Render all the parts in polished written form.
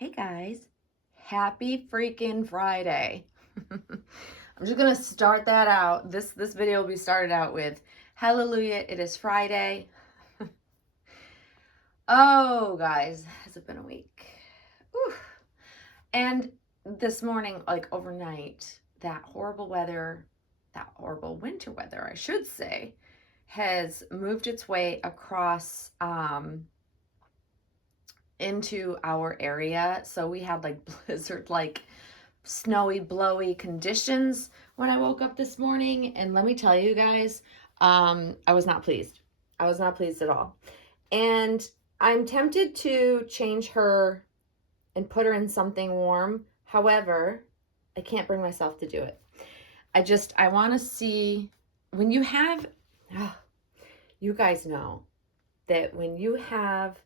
Hey guys, happy freaking Friday. I'm just gonna start that out. This video will be started out with hallelujah, it is Friday. Oh guys, has it been a week? Whew. And this morning, like overnight, that horrible weather, that horrible winter weather, I should say, has moved its way across into our area. So we had like blizzard like snowy, blowy conditions when I woke up this morning. And let me tell you guys, I was not pleased. I was not pleased at all. And I'm tempted to change her and put her in something warm. However, I can't bring myself to do it. I want to see when you have, oh, you guys know that when you have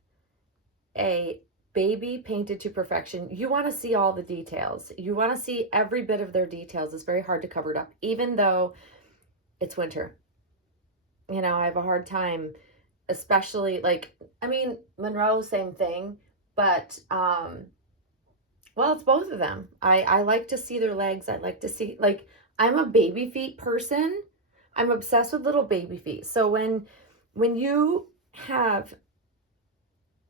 a baby painted to perfection, you want to see all the details. You want to see every bit of their details. It's very hard to cover it up, even though it's winter. You know, I have a hard time, especially Monroe, same thing, but well, it's both of them. I like to see their legs. I like to see, like, I'm a baby feet person. I'm obsessed with little baby feet. So when you have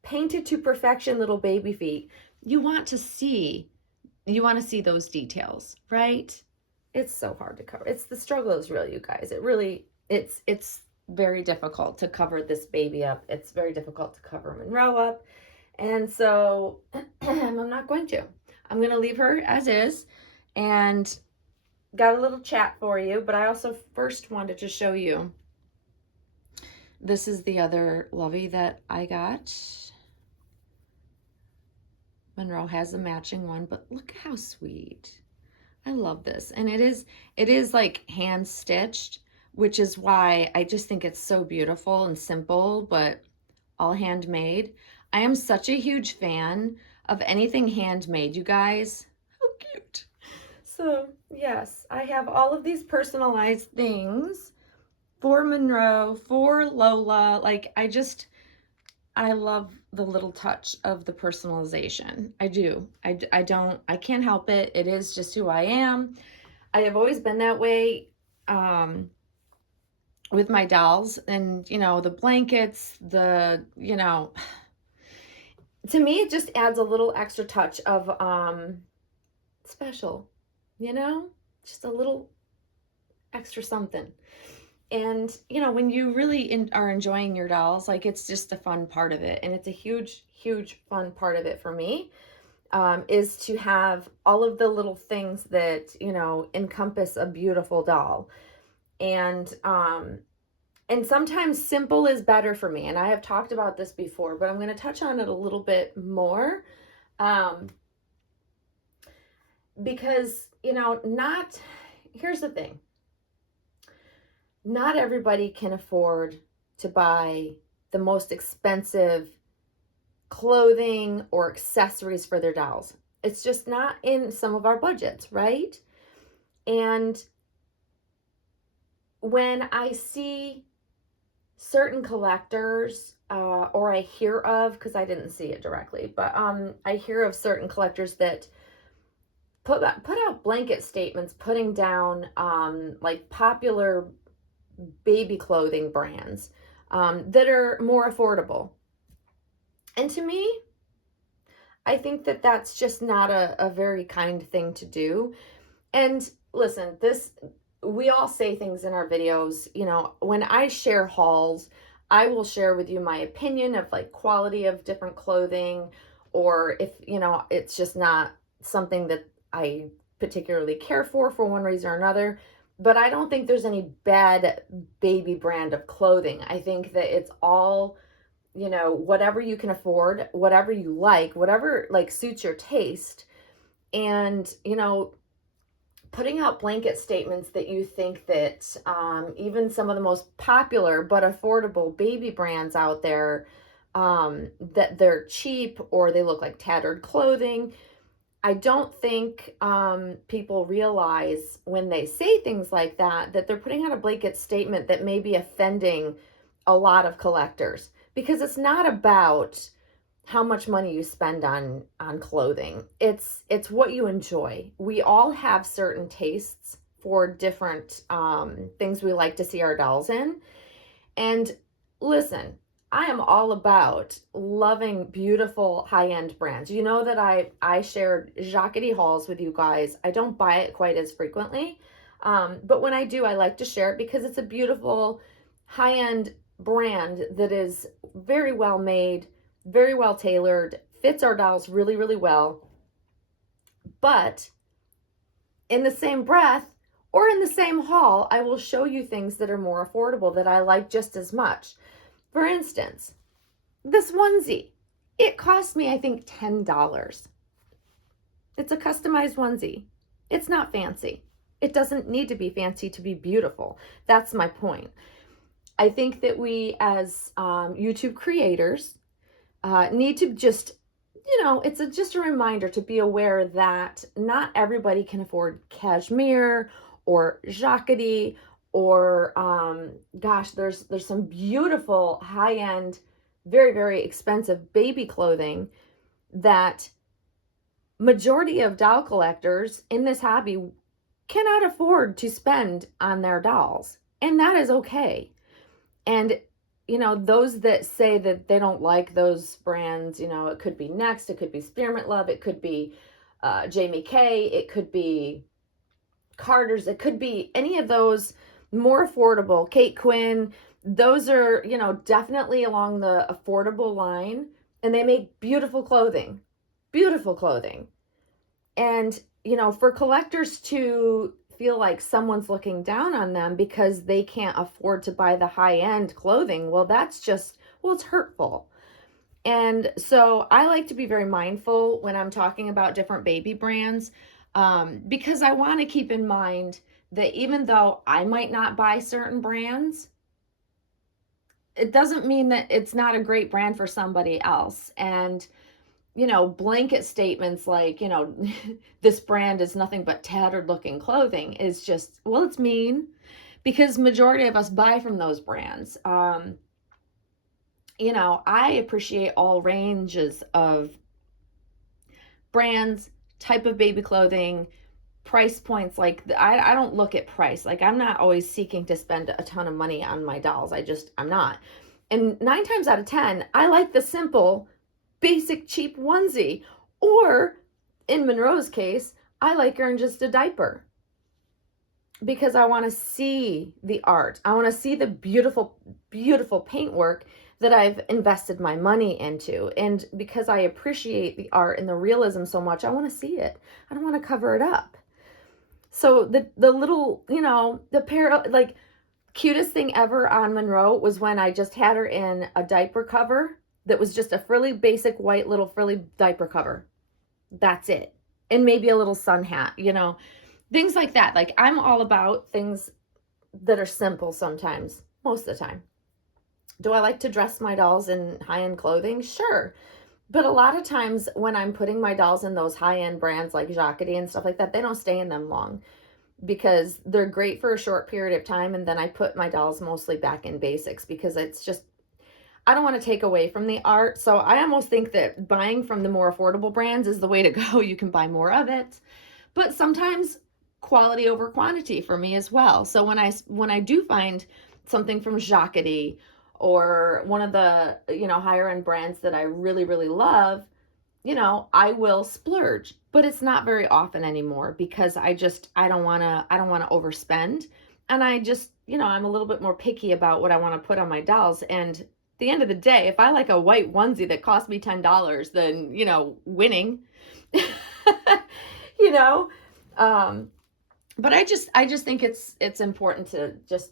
painted to perfection little baby feet, you want to see those details, right? It's so hard to cover. It's the struggle is real, you guys. It's very difficult to cover this baby up. It's very difficult to cover Monroe up. And so I'm not going to. I'm going to leave her as is, and got a little chat for you, but I also first wanted to show you. This is the other lovey that I got. Monroe has a matching one, but look how sweet. I love this. And it is like hand stitched, which is why I just think it's so beautiful and simple, but all handmade. I am such a huge fan of anything handmade, you guys. How cute. So yes, I have all of these personalized things for Monroe, for Lola. Like I love the little touch of the personalization. I do. I can't help it. It is just who I am. I have always been that way with my dolls, and, you know, the blankets, to me, it just adds a little extra touch of special, just a little extra something. And, when you really are enjoying your dolls, like, it's just a fun part of it. And it's a huge, huge fun part of it for me, is to have all of the little things that, encompass a beautiful doll. And sometimes simple is better for me. And I have talked about this before, but I'm going to touch on it a little bit more. Because, here's the thing. Not everybody can afford to buy the most expensive clothing or accessories for their dolls. It's just not in some of our budgets, right? And when I see certain collectors, or I hear of, because I didn't see it directly, but I hear of certain collectors that put out blanket statements, putting down like popular baby clothing brands that are more affordable. And to me, I think that that's just not a very kind thing to do. And listen, we all say things in our videos. When I share hauls, I will share with you my opinion of like quality of different clothing, or if, it's just not something that I particularly care for one reason or another. But I don't think there's any bad baby brand of clothing. I think that it's all, whatever you can afford, whatever you like, whatever like suits your taste. And, putting out blanket statements that you think that even some of the most popular but affordable baby brands out there, that they're cheap or they look like tattered clothing. I don't think people realize when they say things like that they're putting out a blanket statement that may be offending a lot of collectors, because it's not about how much money you spend on clothing. It's what you enjoy. We all have certain tastes for different things we like to see our dolls in. And listen, I am all about loving beautiful high-end brands. You know that I shared Jacquerie hauls with you guys. I don't buy it quite as frequently, but when I do, I like to share it because it's a beautiful high-end brand that is very well made, very well tailored, fits our dolls really, really well. But in the same breath or in the same haul, I will show you things that are more affordable that I like just as much. For instance, this onesie, it cost me, I think, $10. It's a customized onesie. It's not fancy. It doesn't need to be fancy to be beautiful. That's my point. I think that we as YouTube creators need to just, it's just a reminder to be aware that not everybody can afford Cashmere or Jacquerie or gosh, there's some beautiful high-end, very, very expensive baby clothing that majority of doll collectors in this hobby cannot afford to spend on their dolls. And that is okay. And those that say that they don't like those brands, it could be Next, it could be Spearmint Love, it could be Jamie Kay, it could be Carter's, it could be any of those more affordable, Kate Quinn. Those are, definitely along the affordable line, and they make beautiful clothing. Beautiful clothing. And, for collectors to feel like someone's looking down on them because they can't afford to buy the high-end clothing, well, it's hurtful. And so I like to be very mindful when I'm talking about different baby brands, because I want to keep in mind that even though I might not buy certain brands, it doesn't mean that it's not a great brand for somebody else. And blanket statements like, this brand is nothing but tattered looking clothing is just, well, it's mean, because majority of us buy from those brands. I appreciate all ranges of brands, type of baby clothing, price points. Like I don't look at price. Like I'm not always seeking to spend a ton of money on my dolls. I'm not. And 9 times out of 10, I like the simple, basic, cheap onesie. Or in Monroe's case, I like her in just a diaper because I want to see the art. I want to see the beautiful, beautiful paintwork that I've invested my money into. And because I appreciate the art and the realism so much, I want to see it. I don't want to cover it up. So the little, the pair, like, cutest thing ever on Monroe was when I just had her in a diaper cover that was just a frilly, basic white little frilly diaper cover. That's it. And maybe a little sun hat, things like that. Like I'm all about things that are simple sometimes, most of the time. Do I like to dress my dolls in high-end clothing? Sure. But a lot of times when I'm putting my dolls in those high-end brands like Jacquerie and stuff like that, they don't stay in them long because they're great for a short period of time. And then I put my dolls mostly back in basics because it's just, I don't want to take away from the art. So I almost think that buying from the more affordable brands is the way to go. You can buy more of it, but sometimes quality over quantity for me as well. So when I do find something from Jacquerie or one of the, higher end brands that I really, really love, I will splurge, but it's not very often anymore because I don't want to overspend. And I just, I'm a little bit more picky about what I want to put on my dolls. And at the end of the day, if I like a white onesie that cost me $10, then, winning, but I just think it's important to just,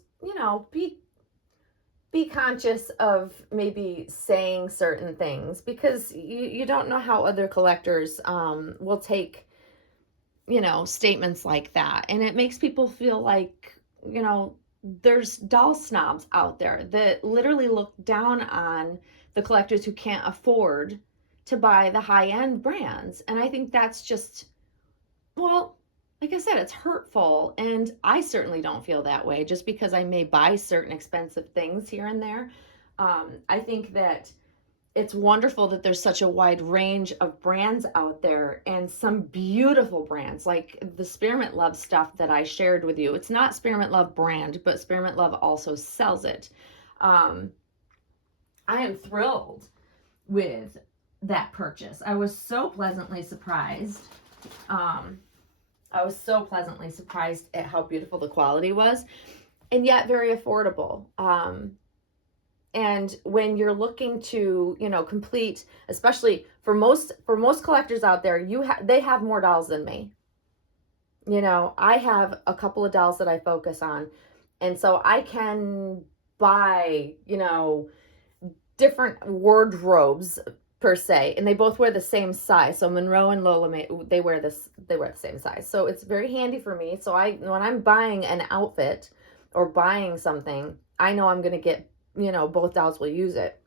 be conscious of maybe saying certain things because you don't know how other collectors will take, statements like that. And it makes people feel like, there's doll snobs out there that literally look down on the collectors who can't afford to buy the high-end brands. And I think that's just, well, like I said, it's hurtful. And I certainly don't feel that way just because I may buy certain expensive things here and there. I think that it's wonderful that there's such a wide range of brands out there, and some beautiful brands like the Spearmint Love stuff that I shared with you. It's not Spearmint Love brand, but Spearmint Love also sells it. I am thrilled with that purchase. I was so pleasantly surprised. I was so pleasantly surprised at how beautiful the quality was, and yet very affordable. And when you're looking to, complete, especially for most collectors out there, they have more dolls than me. I have a couple of dolls that I focus on, and so I can buy, different wardrobes per se, and they both wear the same size. So Monroe and Lola, they wear the same size. So it's very handy for me. So when I'm buying an outfit or buying something, I know I'm going to get, both dolls will use it.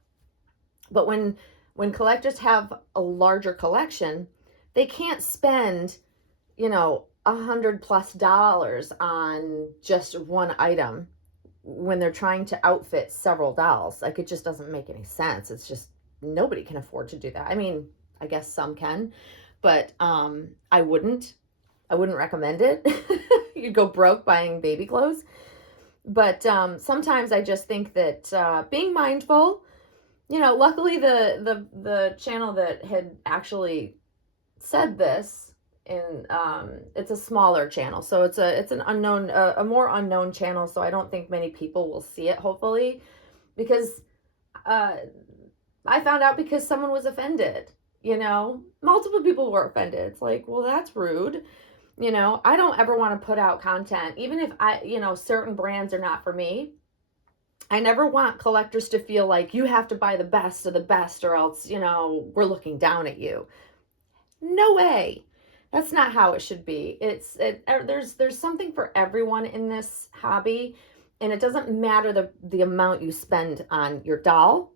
But when collectors have a larger collection, they can't spend, $100+ on just one item when they're trying to outfit several dolls. Like, it just doesn't make any sense. It's just, nobody can afford to do that. I mean, I guess some can, but I wouldn't recommend it. You'd go broke buying baby clothes. But sometimes I just think that being mindful, luckily the channel that had actually said this, and it's a smaller channel, so it's an unknown, a more unknown channel, so I don't think many people will see it, hopefully, because I found out because someone was offended. Multiple people were offended. It's like, well, that's rude. I don't ever want to put out content, even if certain brands are not for me. I never want collectors to feel like you have to buy the best of the best, or else, we're looking down at you. No way. That's not how it should be. There's something for everyone in this hobby, and it doesn't matter the amount you spend on your doll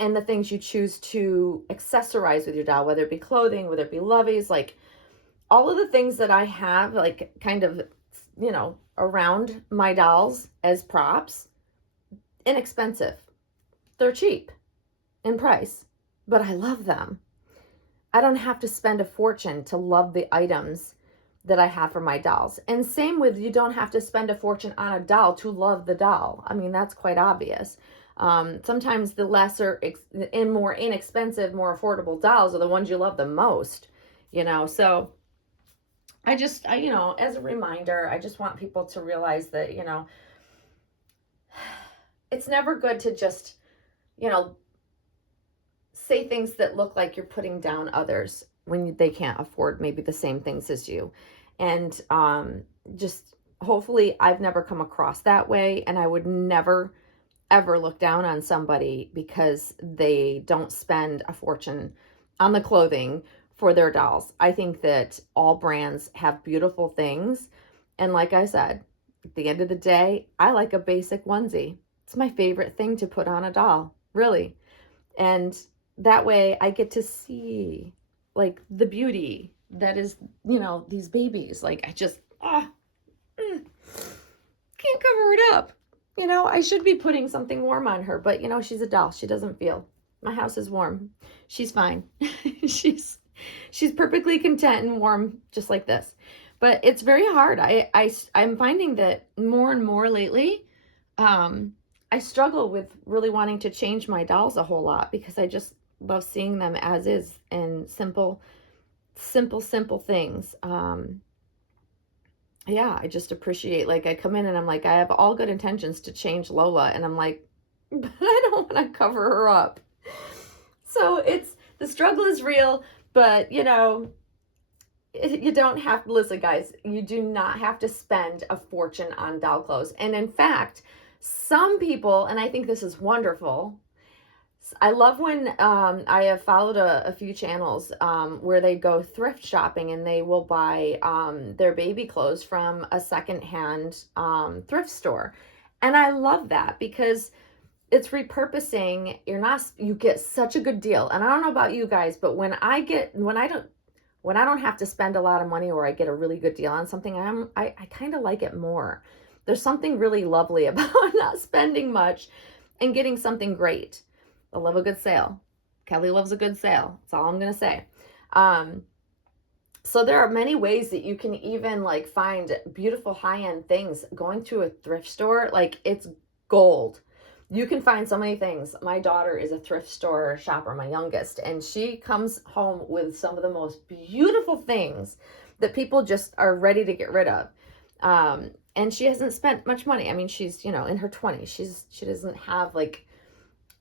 and the things you choose to accessorize with your doll, whether it be clothing, whether it be loveys, like all of the things that I have, like kind of, around my dolls as props, inexpensive. They're cheap in price, but I love them. I don't have to spend a fortune to love the items that I have for my dolls. And same with, you don't have to spend a fortune on a doll to love the doll. I mean, that's quite obvious. Sometimes the lesser and more inexpensive, more affordable dolls are the ones you love the most, so I as a reminder, I just want people to realize that, it's never good to just, say things that look like you're putting down others when they can't afford maybe the same things as you. And just hopefully I've never come across that way, and I would never ever look down on somebody because they don't spend a fortune on the clothing for their dolls. I think that all brands have beautiful things, and like I said, at the end of the day, I like a basic onesie. It's my favorite thing to put on a doll, really. And that way I get to see like the beauty that is, these babies. Like, I just, can't cover it up. I should be putting something warm on her, but she's a doll. She doesn't feel. My house is warm. She's fine. she's perfectly content and warm, just like this. But it's very hard. I'm finding that more and more lately, I struggle with really wanting to change my dolls a whole lot, because I just love seeing them as is, and simple things. Yeah, I just appreciate, like, I come in and I'm like, I have all good intentions to change Lola, and I'm like, but I don't want to cover her up. So the struggle is real, but you don't have to, listen guys, you do not have to spend a fortune on doll clothes. And in fact, some people, and I think this is wonderful, I love when I have followed a few channels where they go thrift shopping, and they will buy their baby clothes from a secondhand thrift store. And I love that, because it's repurposing. You get such a good deal. And I don't know about you guys, but when I don't have to spend a lot of money, or I get a really good deal on something, I kind of like it more. There's something really lovely about not spending much and getting something great. I love a good sale. Kelly loves a good sale. That's all I'm going to say. Um, so there are many ways that you can even like find beautiful high-end things. Going to a thrift store, like it's gold. You can find so many things. My daughter is a thrift store shopper, my youngest, and she comes home with some of the most beautiful things that people just are ready to get rid of. And she hasn't spent much money. I mean, she's, in her 20s. She doesn't have like,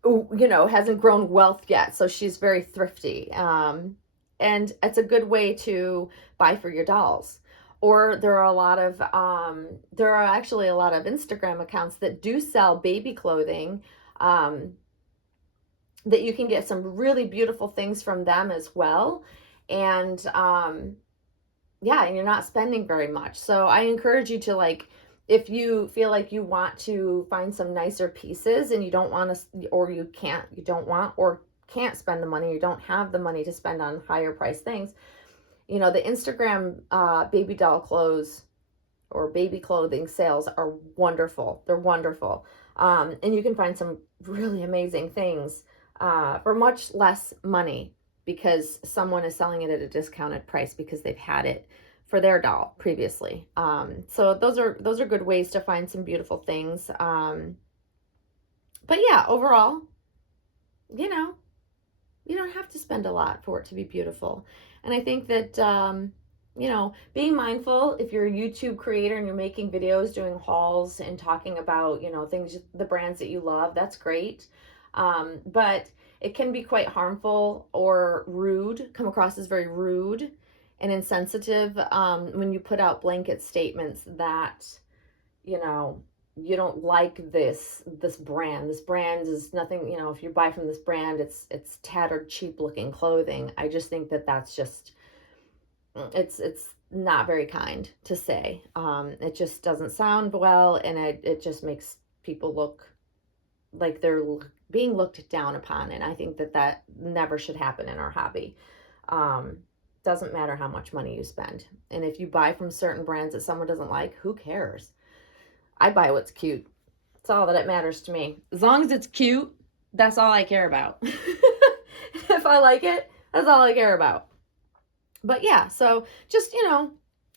hasn't grown wealth yet. So she's very thrifty. And it's a good way to buy for your dolls. Or there are actually a lot of Instagram accounts that do sell baby clothing, that you can get some really beautiful things from them as well. And yeah, and you're not spending very much. So I encourage you to, like, if you feel like you want to find some nicer pieces and you don't want to, or you don't want or can't spend the money, you don't have the money to spend on higher price things, the Instagram baby doll clothes or baby clothing sales are wonderful. They're wonderful. And you can find some really amazing things for much less money, because someone is selling it at a discounted price because they've had it for their doll previously. So those are good ways to find some beautiful things. But yeah, overall, you don't have to spend a lot for it to be beautiful. And I think that, being mindful, if you're a YouTube creator and you're making videos, doing hauls and talking about, things, the brands that you love, that's great. But it can be quite harmful or rude, come across as very rude and insensitive, when you put out blanket statements that, you don't like this brand. This brand is nothing, if you buy from this brand, it's tattered, cheap looking clothing. I just think that that's just, it's not very kind to say. It just doesn't sound well, and it just makes people look like they're being looked down upon. And I think that never should happen in our hobby. Doesn't matter how much money you spend. And if you buy from certain brands that someone doesn't like, who cares? I buy what's cute. It's all that it matters to me. As long as it's cute, that's all I care about. If I like it, that's all I care about. But yeah, so just,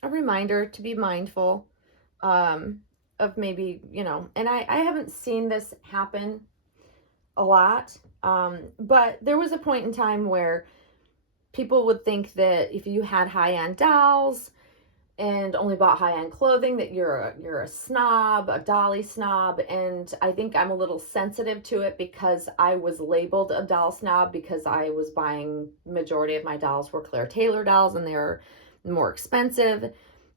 a reminder to be mindful of maybe, and I haven't seen this happen a lot, but there was a point in time where people would think that if you had high-end dolls and only bought high-end clothing, that you're a snob, a dolly snob. And I think I'm a little sensitive to it because I was labeled a doll snob because I was buying, majority of my dolls were Claire Taylor dolls, and they're more expensive.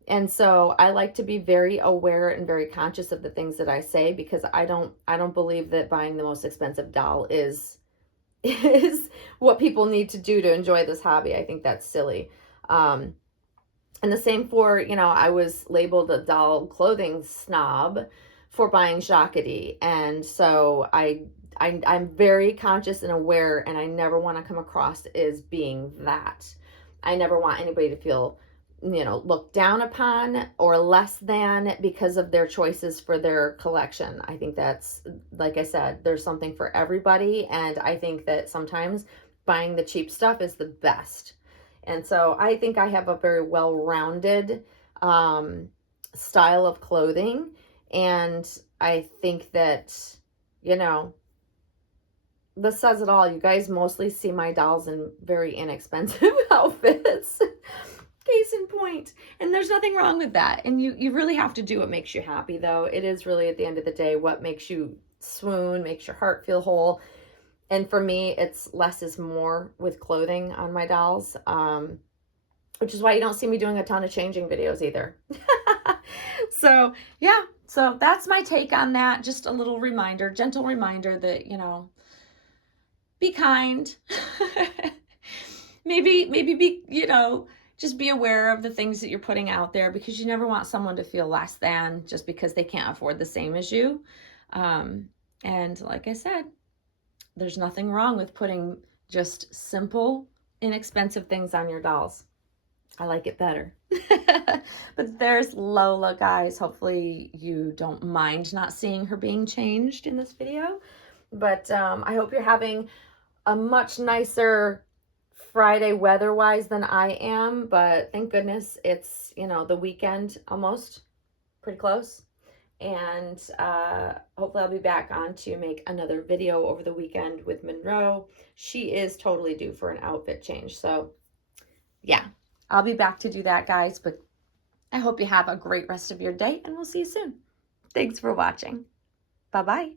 And so I like to be very aware and very conscious of the things that I say, because I don't believe that buying the most expensive doll is what people need to do to enjoy this hobby. I think that's silly. And the same for, I was labeled a doll clothing snob for buying Jacquerie. And so I'm very conscious and aware, and I never want to come across as being that. I never want anybody to feel, looked down upon or less than because of their choices for their collection. I think that's, like I said, there's something for everybody. And I think that sometimes buying the cheap stuff is the best. And so I think I have a very well-rounded style of clothing. And I think that, this says it all. You guys mostly see my dolls in very inexpensive outfits. Case in point. And there's nothing wrong with that. And you really have to do what makes you happy, though. It is really, at the end of the day, what makes you swoon, makes your heart feel whole. And for me, it's less is more with clothing on my dolls, which is why you don't see me doing a ton of changing videos either. So, yeah. So that's my take on that. Just a little reminder, gentle reminder that, be kind. maybe be, just be aware of the things that you're putting out there, because you never want someone to feel less than just because they can't afford the same as you. And like I said, there's nothing wrong with putting just simple, inexpensive things on your dolls. I like it better. But there's Lola, guys. Hopefully you don't mind not seeing her being changed in this video. But I hope you're having a much nicer Friday weather-wise than I am. But thank goodness it's, you know, the weekend almost, pretty close. And hopefully I'll be back on to make another video over the weekend with Monroe. She is totally due for an outfit change. So yeah, I'll be back to do that, guys. But I hope you have a great rest of your day, and we'll see you soon. Thanks for watching. Bye-bye.